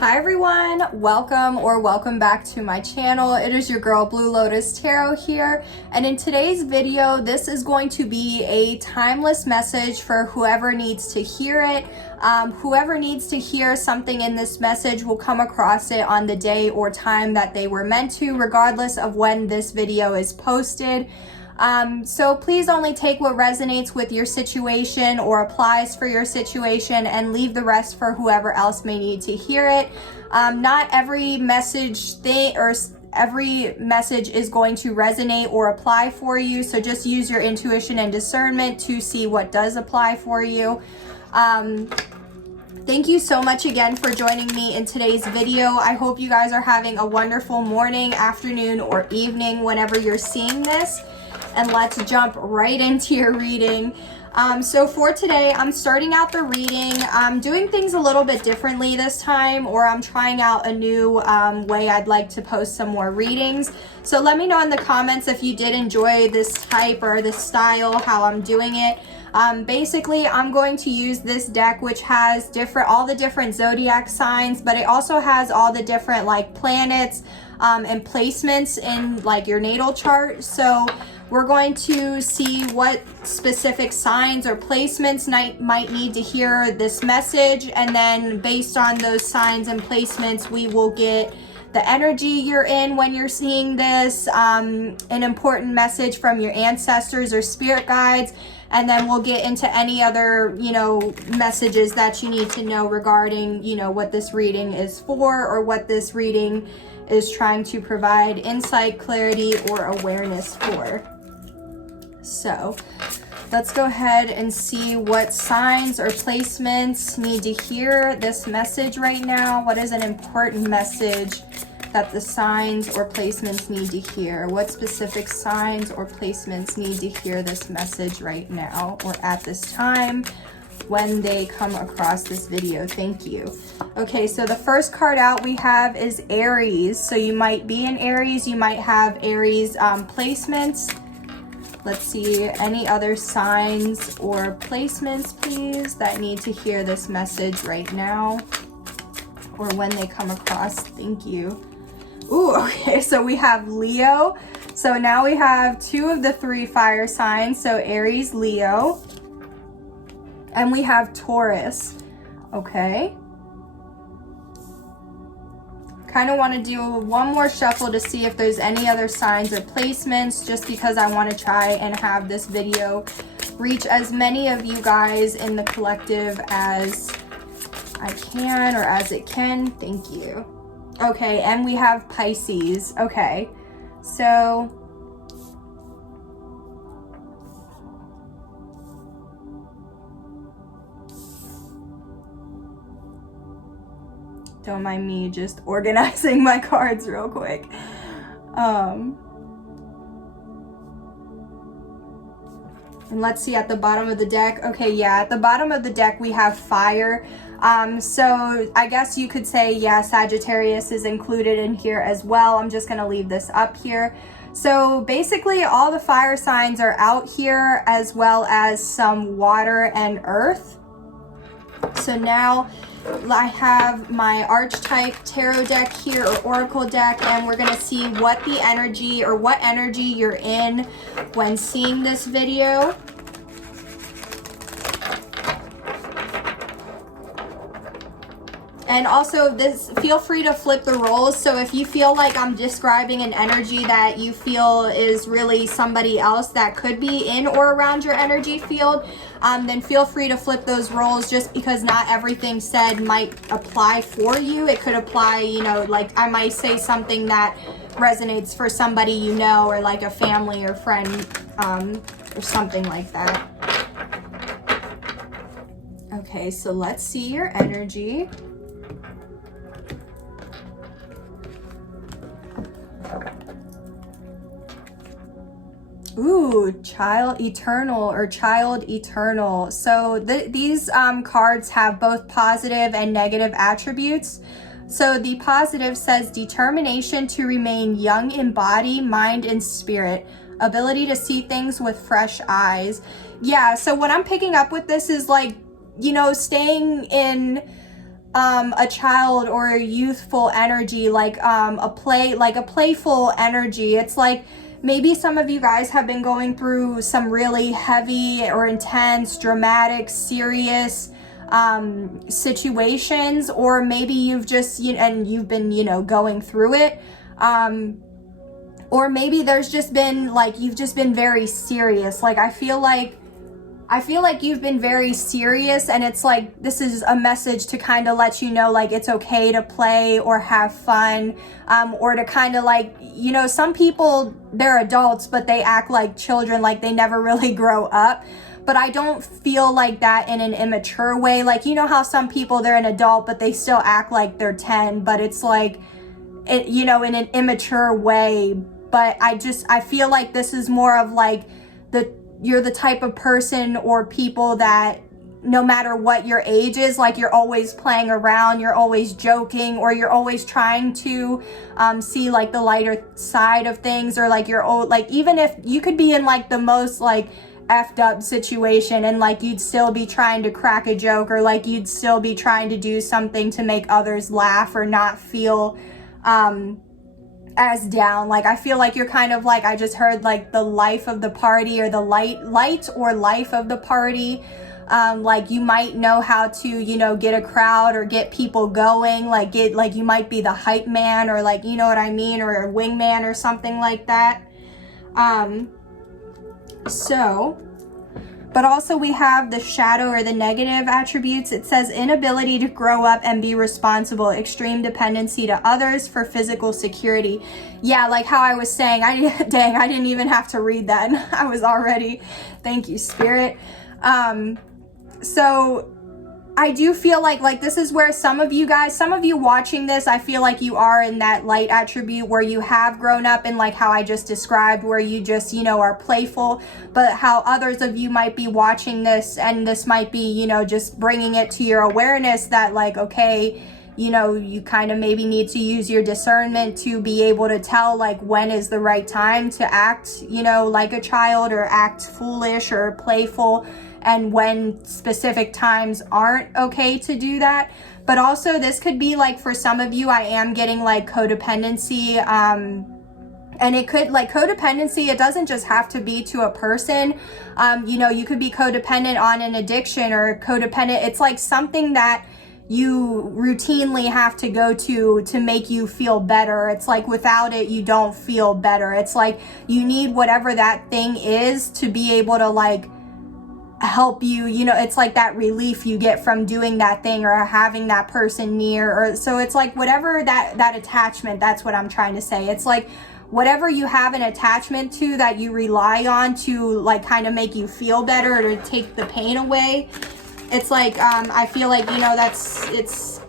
Hi everyone, welcome back to my channel. It is your girl Blue Lotus Tarot here, and in today's video this is going to be a timeless message for whoever needs to hear it. Whoever needs to hear something in this message will come across it on the day or time that they were meant to, regardless of when this video is posted. So please only take what resonates with your situation or applies for your situation and leave the rest for whoever else may need to hear it. Not every message every message is going to resonate or apply for you. So just use your intuition and discernment to see what does apply for you. Thank you so much again for joining me in today's video. I hope you guys are having a wonderful morning, afternoon, or evening whenever you're seeing this. And let's jump right into your reading. So for today, I'm starting out the reading. I'm doing things a little bit differently this time, or I'm trying out a new way I'd like to post some more readings. So let me know in the comments if you did enjoy this type or this style, how I'm doing it. Basically, I'm going to use this deck, which has all the different zodiac signs, but it also has all the different like planets and placements in like your natal chart. So we're going to see what specific signs or placements might need to hear this message, and then based on those signs and placements, we will get the energy you're in when you're seeing this, an important message from your ancestors or spirit guides, and then we'll get into any other, messages that you need to know regarding, what this reading is for, or what this reading is trying to provide insight, clarity, or awareness for. So let's go ahead and see what signs or placements need to hear this message right now. What is an important message that the signs or placements need to hear? What specific signs or placements need to hear this message right now or at this time when they come across this video? Thank you. Okay, so the first card out we have is Aries. So you might be in Aries, you might have Aries placements. Let's see any other signs or placements, please, that need to hear this message right now or when they come across. Thank you. Ooh, okay, so we have Leo. So now we have two of the three fire signs. So Aries, Leo, and we have Taurus. Okay. Kind of want to do one more shuffle to see if there's any other signs or placements, just because I want to try and have this video reach as many of you guys in the collective as I can, or as it can. Thank you. Okay, and we have Pisces. Okay, so don't mind me just organizing my cards real quick. And let's see at the bottom of the deck. Okay, yeah, at the bottom of the deck we have fire. So I guess you could say, yeah, Sagittarius is included in here as well. I'm just gonna leave this up here. So basically all the fire signs are out here, as well as some water and earth. So now I have my archetype tarot deck here, or oracle deck, and we're going to see what the energy, or what energy you're in when seeing this video. And also feel free to flip the roles. So if you feel like I'm describing an energy that you feel is really somebody else that could be in or around your energy field, then feel free to flip those roles, just because not everything said might apply for you. It could apply, like I might say something that resonates for somebody you know, or like a family or friend, or something like that. Okay, so let's see your energy. Ooh, child eternal, or child eternal. So these cards have both positive and negative attributes. So the positive says determination to remain young in body, mind, and spirit. Ability to see things with fresh eyes. Yeah, so what I'm picking up with this is like, staying in a child or a youthful energy, like a playful energy. It's like maybe some of you guys have been going through some really heavy or intense, dramatic, serious situations, or maybe you've just, and you've been, going through it. Or maybe there's just been like, you've just been very serious. Like, I feel like you've been very serious, and it's like, this is a message to kind of let you know, like, it's okay to play or have fun, or to kind of like, some people, they're adults, but they act like children, like they never really grow up. But I don't feel like that in an immature way. Like, how some people, they're an adult, but they still act like they're 10, but it's like, in an immature way. But I feel like this is more of like, you're the type of person or people that no matter what your age is, like, you're always playing around, you're always joking, or you're always trying to see like the lighter side of things, or like like, even if you could be in like the most like effed up situation, and like you'd still be trying to crack a joke, or like you'd still be trying to do something to make others laugh or not feel as down. Like, I feel like you're kind of like, I just heard like the life of the party, or the light or life of the party. Like, you might know how to, get a crowd or get people going, like you might be the hype man, or like, you know what I mean, or a wingman or something like that. But also we have the shadow or the negative attributes. It says inability to grow up and be responsible, extreme dependency to others for physical security. Yeah, like how I was saying, I didn't even have to read that. I was already, thank you, Spirit. So I do feel like this is where some of you watching this, I feel like you are in that light attribute where you have grown up, and like how I just described, where you just, are playful. But how others of you might be watching this, and this might be, just bringing it to your awareness that like, okay, you kind of maybe need to use your discernment to be able to tell like when is the right time to act, like a child, or act foolish or playful, and when specific times aren't okay to do that. But also this could be like, for some of you, I am getting like codependency, and it could, like, codependency, it doesn't just have to be to a person. You could be codependent on an addiction, or codependent, it's like something that you routinely have to go to make you feel better. It's like, without it, you don't feel better. It's like, you need whatever that thing is to be able to like help you, it's like that relief you get from doing that thing, or having that person near, or so it's like whatever that attachment, that's what I'm trying to say. It's like whatever you have an attachment to that you rely on to like kind of make you feel better, or to take the pain away. It's like, I feel like, that's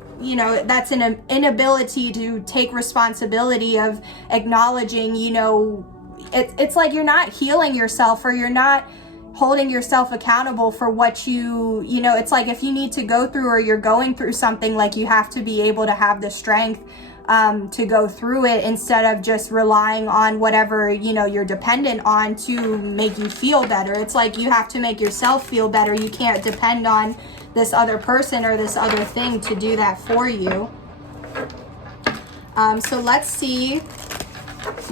an inability to take responsibility of acknowledging, it's like you're not healing yourself, or you're not holding yourself accountable for what it's like, if you need to go through, or you're going through something, like you have to be able to have the strength to go through it, instead of just relying on whatever you're dependent on to make you feel better. It's like you have to make yourself feel better. You can't depend on this other person or this other thing to do that for you. So let's see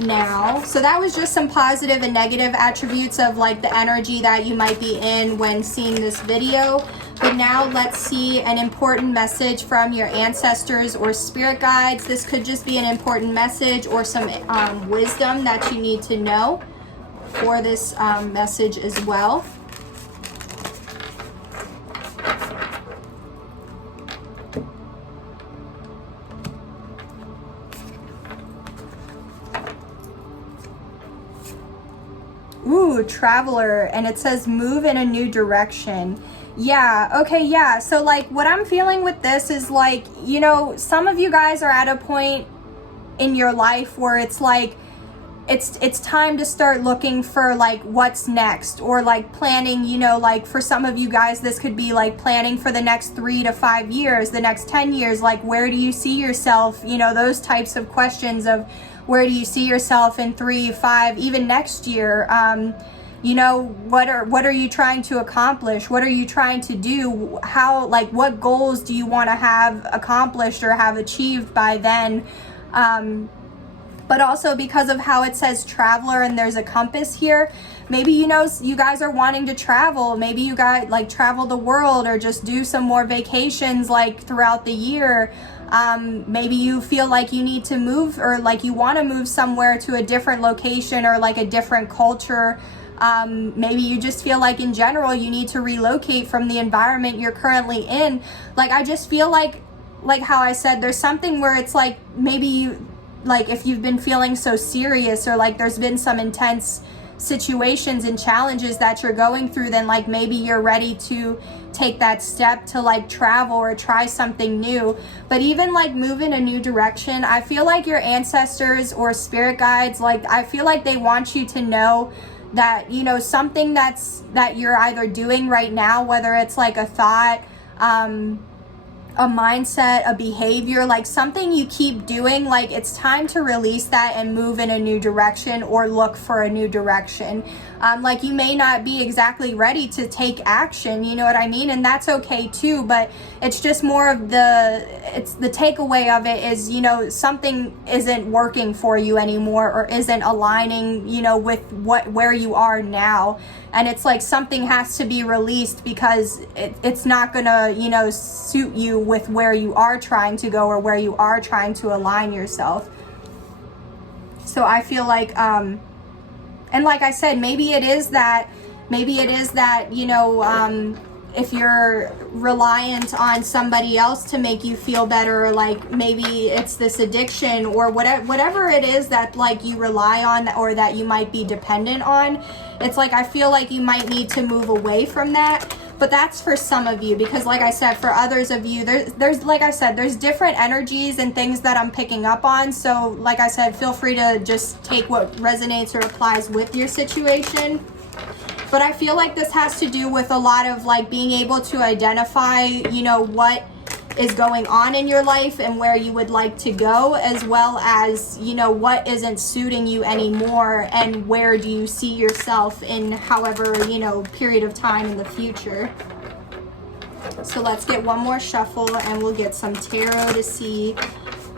now. So that was just some positive and negative attributes of like the energy that you might be in when seeing this video. But now let's see an important message from your ancestors or spirit guides. This could just be an important message, or some wisdom that you need to know for this message as well. Ooh, traveler, and it says move in a new direction. Yeah, okay, yeah. So like what I'm feeling with this is like, some of you guys are at a point in your life where it's like, it's time to start looking for like what's next, or like planning, like for some of you guys, this could be like planning for the next 3 to 5 years, the next 10 years, like where do you see yourself, those types of questions of where do you see yourself in 3, 5, even next year. You know, what are you trying to accomplish? What are you trying to do? How, like, what goals do you want to have accomplished or have achieved by then? But also because of how it says traveler and there's a compass here, maybe, you know, you guys are wanting to travel. Maybe you guys like travel the world or just do some more vacations like throughout the year. Maybe you feel like you need to move, or like you want to move somewhere to a different location or like a different culture. Maybe you just feel like in general you need to relocate from the environment you're currently in. Like, I just feel like how I said, there's something where it's like, maybe you, like, if you've been feeling so serious, or like there's been some intense situations and challenges that you're going through, then like maybe you're ready to take that step to like travel or try something new. But even like move in a new direction, I feel like your ancestors or spirit guides, like, I feel like they want you to know that, you know, something that you're either doing right now, whether it's like a thought, a mindset, a behavior, like something you keep doing, like it's time to release that and move in a new direction or look for a new direction. Like, you may not be exactly ready to take action, you know what I mean? And that's okay too, but it's just more of the takeaway of it is, you know, something isn't working for you anymore, or isn't aligning, you know, with where you are now. And it's like something has to be released because it's not gonna, you know, suit you with where you are trying to go or where you are trying to align yourself. So I feel like, and like I said, maybe it is that, you know, if you're reliant on somebody else to make you feel better, or like maybe it's this addiction or whatever it is that like you rely on or that you might be dependent on. It's like, I feel like you might need to move away from that. But that's for some of you, because like I said, for others of you, there's like I said, there's different energies and things that I'm picking up on. So like I said, feel free to just take what resonates or applies with your situation. But I feel like this has to do with a lot of like being able to identify, you know, what is going on in your life and where you would like to go, as well as, you know, what isn't suiting you anymore and where do you see yourself in however, you know, period of time in the future. So let's get one more shuffle and we'll get some tarot to see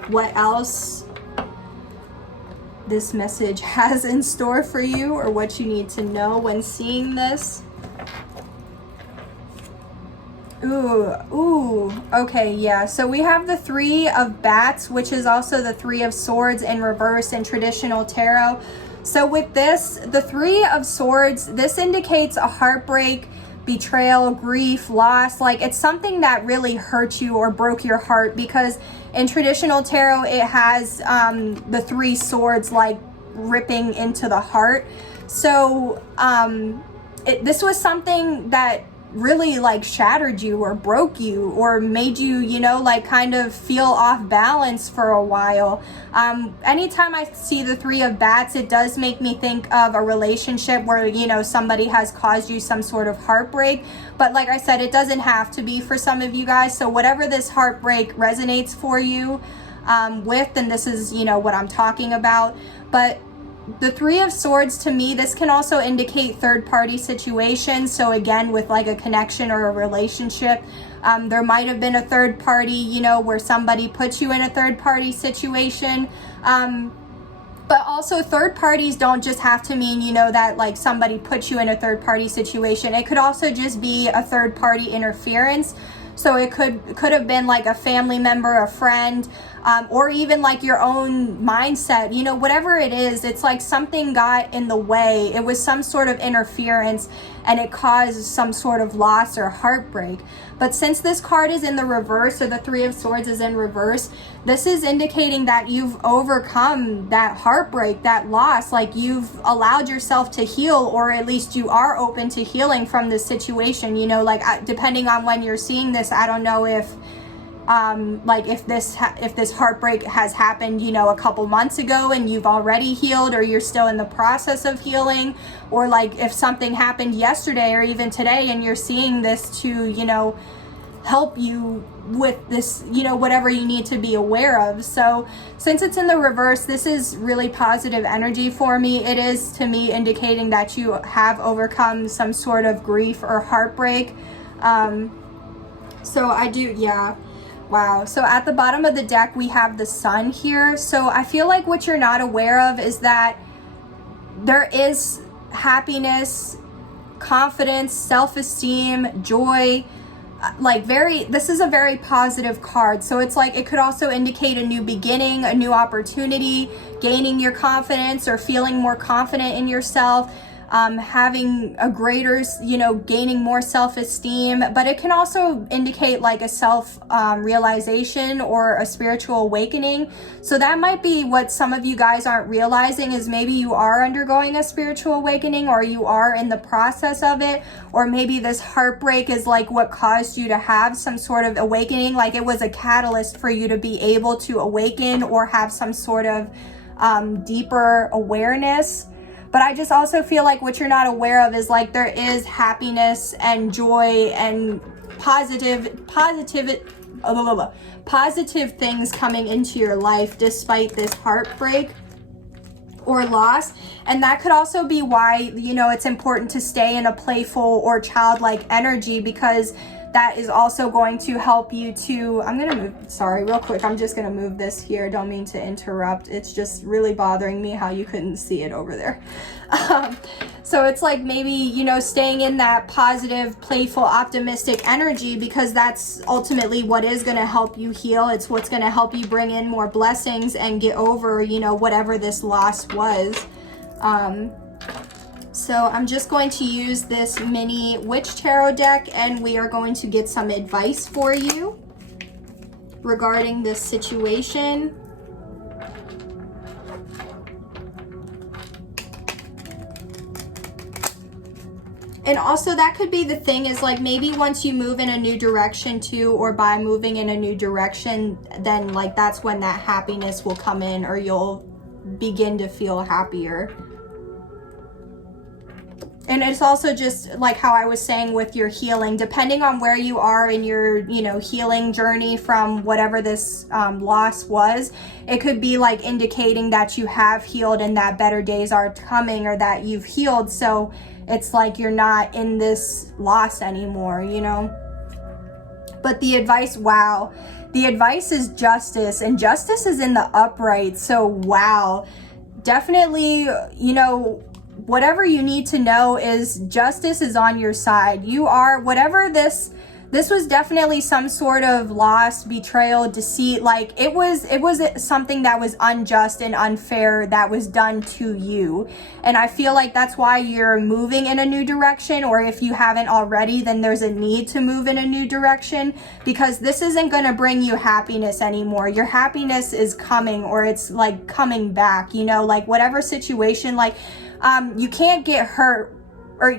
what else this message has in store for you, or what you need to know when seeing this. Ooh, okay, yeah. So we have the Three of Bats, which is also the Three of Swords in reverse in traditional tarot. So with this, the Three of Swords, this indicates a heartbreak, betrayal, grief, loss. Like, it's something that really hurt you or broke your heart, because in traditional tarot, it has the three swords like ripping into the heart. So this was something that really like shattered you or broke you or made you, you know, like kind of feel off balance for a while. Anytime I see the Three of Bats, it does make me think of a relationship where, you know, somebody has caused you some sort of heartbreak. But like I said, it doesn't have to be for some of you guys. So whatever this heartbreak resonates for you with, then this is, you know, what I'm talking about. But the Three of Swords, to me, this can also indicate third-party situations. So again, with like a connection or a relationship, there might have been a third party, you know, where somebody puts you in a third-party situation. But also, third parties don't just have to mean, you know, that like somebody puts you in a third-party situation. It could also just be a third-party interference. So it could have been like a family member, a friend, or even like your own mindset, you know, whatever it is. It's like something got in the way. It was some sort of interference and it caused some sort of loss or heartbreak. But since this card is in the reverse, or the Three of Swords is in reverse, this is indicating that you've overcome that heartbreak, that loss. Like, you've allowed yourself to heal, or at least you are open to healing from this situation. You know, like depending on when you're seeing this, I don't know if like if this heartbreak has happened, you know, a couple months ago and you've already healed, or you're still in the process of healing, or like if something happened yesterday or even today and you're seeing this to, you know, help you with this, you know, whatever you need to be aware of. So since it's in the reverse, this is really positive energy for me. It is, to me, indicating that you have overcome some sort of grief or heartbreak. So I do, yeah. Wow. So at the bottom of the deck, we have the Sun here. So I feel like what you're not aware of is that there is happiness, confidence, self-esteem, joy, like this is a very positive card. So it's like, it could also indicate a new beginning, a new opportunity, gaining your confidence or feeling more confident in yourself, having a greater, you know, gaining more self-esteem. But it can also indicate like a realization or a spiritual awakening. So that might be what some of you guys aren't realizing, is maybe you are undergoing a spiritual awakening, or you are in the process of it, or maybe this heartbreak is like what caused you to have some sort of awakening, like it was a catalyst for you to be able to awaken or have some sort of deeper awareness. But I just also feel like what you're not aware of is like there is happiness and joy and positive things coming into your life despite this heartbreak or loss. And that could also be why, you know, it's important to stay in a playful or childlike energy, because that is also going to help you to, I'm going to move, sorry, real quick. I'm just going to move this here. Don't mean to interrupt. It's just really bothering me how you couldn't see it over there. So it's like maybe, you know, staying in that positive, playful, optimistic energy, because that's ultimately what is going to help you heal. It's what's going to help you bring in more blessings and get over, you know, whatever this loss was. So I'm just going to use this mini witch tarot deck, and we are going to get some advice for you regarding this situation. And also that could be the thing, is like maybe once you move in a new direction too, or by moving in a new direction, then like that's when that happiness will come in, or you'll begin to feel happier. And it's also just like how I was saying with your healing, depending on where you are in your, you know, healing journey from whatever this loss was, it could be like indicating that you have healed and that better days are coming, or that you've healed. So it's like you're not in this loss anymore, you know. But the advice, wow, the advice is justice, and justice is in the upright. So wow, definitely, you know, whatever you need to know is justice is on your side. You are, whatever this was definitely some sort of loss, betrayal, deceit. Like it was something that was unjust and unfair that was done to you. And I feel like that's why you're moving in a new direction, or if you haven't already, then there's a need to move in a new direction, because this isn't going to bring you happiness anymore. Your happiness is coming, or it's like coming back, you know, like whatever situation, like you can't get hurt, or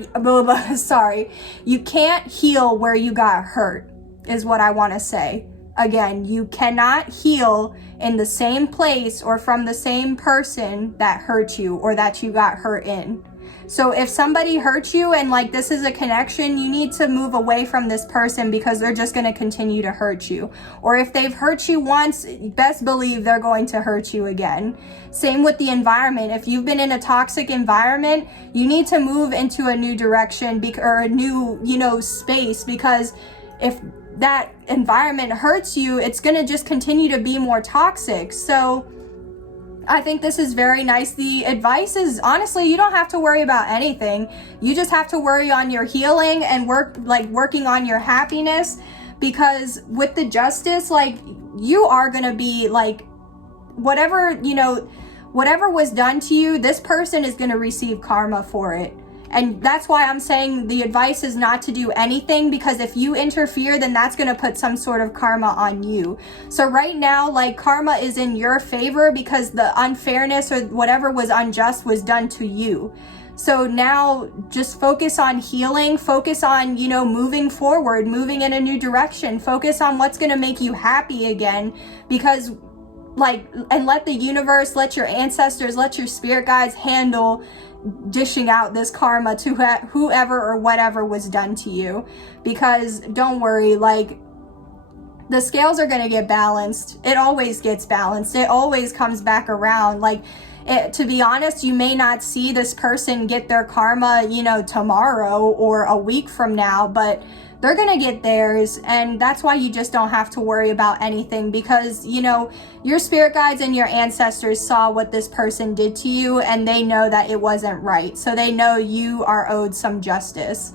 sorry, you can't heal where you got hurt, is what I want to say. Again, you cannot heal in the same place or from the same person that hurt you or that you got hurt in. So if somebody hurt you and like this is a connection, you need to move away from this person, because they're just going to continue to hurt you. Or if they've hurt you once, best believe they're going to hurt you again. Same with the environment. If you've been in a toxic environment, you need to move into a new direction or a new, you know, space, because if that environment hurts you, it's going to just continue to be more toxic. So I think this is very nice. The advice is, honestly, you don't have to worry about anything. You just have to worry on your healing and working on your happiness, because with the justice, like you are going to be like, whatever, you know, whatever was done to you, this person is going to receive karma for it. And that's why I'm saying the advice is not to do anything, because if you interfere, then that's going to put some sort of karma on you. So right now, like karma is in your favor, because the unfairness or whatever was unjust was done to you. So now just focus on healing, focus on, you know, moving forward, moving in a new direction, focus on what's going to make you happy again, because like, and let the universe, let your ancestors, let your spirit guides handle dishing out this karma to whoever or whatever was done to you. Because don't worry, like the scales are going to get balanced. It always gets balanced. It always comes back around. Like, to be honest, you may not see this person get their karma, you know, tomorrow or a week from now, but they're going to get theirs. And that's why you just don't have to worry about anything, because, you know, your spirit guides and your ancestors saw what this person did to you, and they know that it wasn't right. So they know you are owed some justice.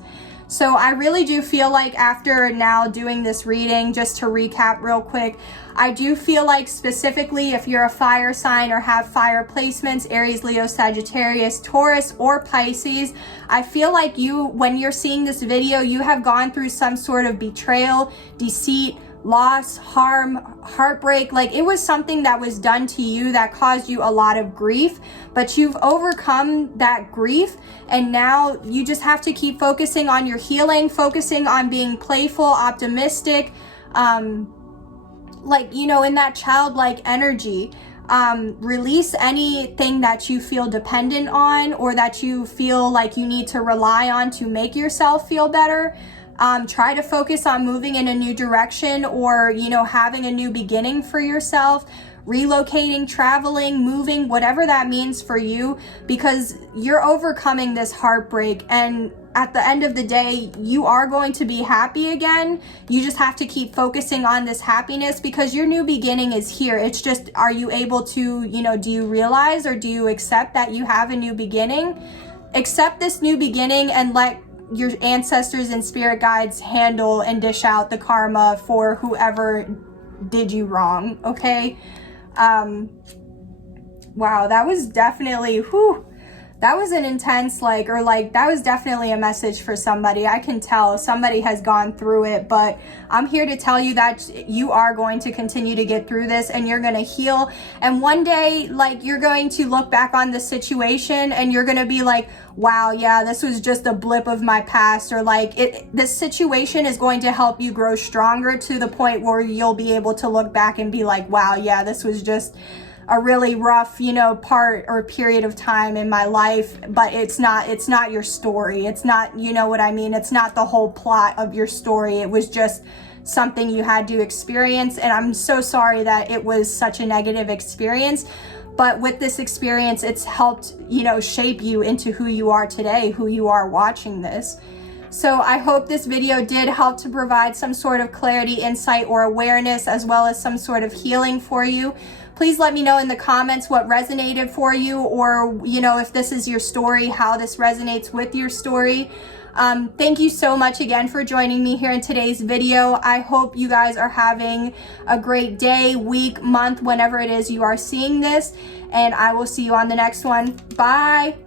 So I really do feel like after now doing this reading, just to recap real quick, I do feel like specifically if you're a fire sign or have fire placements, Aries, Leo, Sagittarius, Taurus, or Pisces, I feel like you, when you're seeing this video, you have gone through some sort of betrayal, deceit, loss, harm, heartbreak. Like, it was something that was done to you that caused you a lot of grief, but you've overcome that grief, and now you just have to keep focusing on your healing, focusing on being playful, optimistic, like, you know, in that childlike energy. Release anything that you feel dependent on or that you feel like you need to rely on to make yourself feel better. Try to focus on moving in a new direction, or, you know, having a new beginning for yourself, relocating, traveling, moving, whatever that means for you, because you're overcoming this heartbreak. And at the end of the day, you are going to be happy again. You just have to keep focusing on this happiness, because your new beginning is here. It's just, are you able to, you know, do you realize or do you accept that you have a new beginning? Accept this new beginning and let your ancestors and spirit guides handle and dish out the karma for whoever did you wrong, okay? Wow, that was definitely, that was an intense, that was definitely a message for somebody. I can tell somebody has gone through it, but I'm here to tell you that you are going to continue to get through this, and you're going to heal. And one day, like, you're going to look back on the situation and you're going to be like, wow, yeah, this was just a blip of my past, or like, this situation is going to help you grow stronger to the point where you'll be able to look back and be like, wow, yeah, this was just a really rough, you know, part or period of time in my life, but it's not your story. It's not, you know what I mean? It's not the whole plot of your story. It was just something you had to experience. And I'm so sorry that it was such a negative experience. But with this experience, it's helped, you know, shape you into who you are today, who you are watching this. So I hope this video did help to provide some sort of clarity, insight, or awareness, as well as some sort of healing for you. Please let me know in the comments what resonated for you, or, you know, if this is your story, how this resonates with your story. Thank you so much again for joining me here in today's video. I hope you guys are having a great day, week, month, whenever it is you are seeing this, and I will see you on the next one. Bye.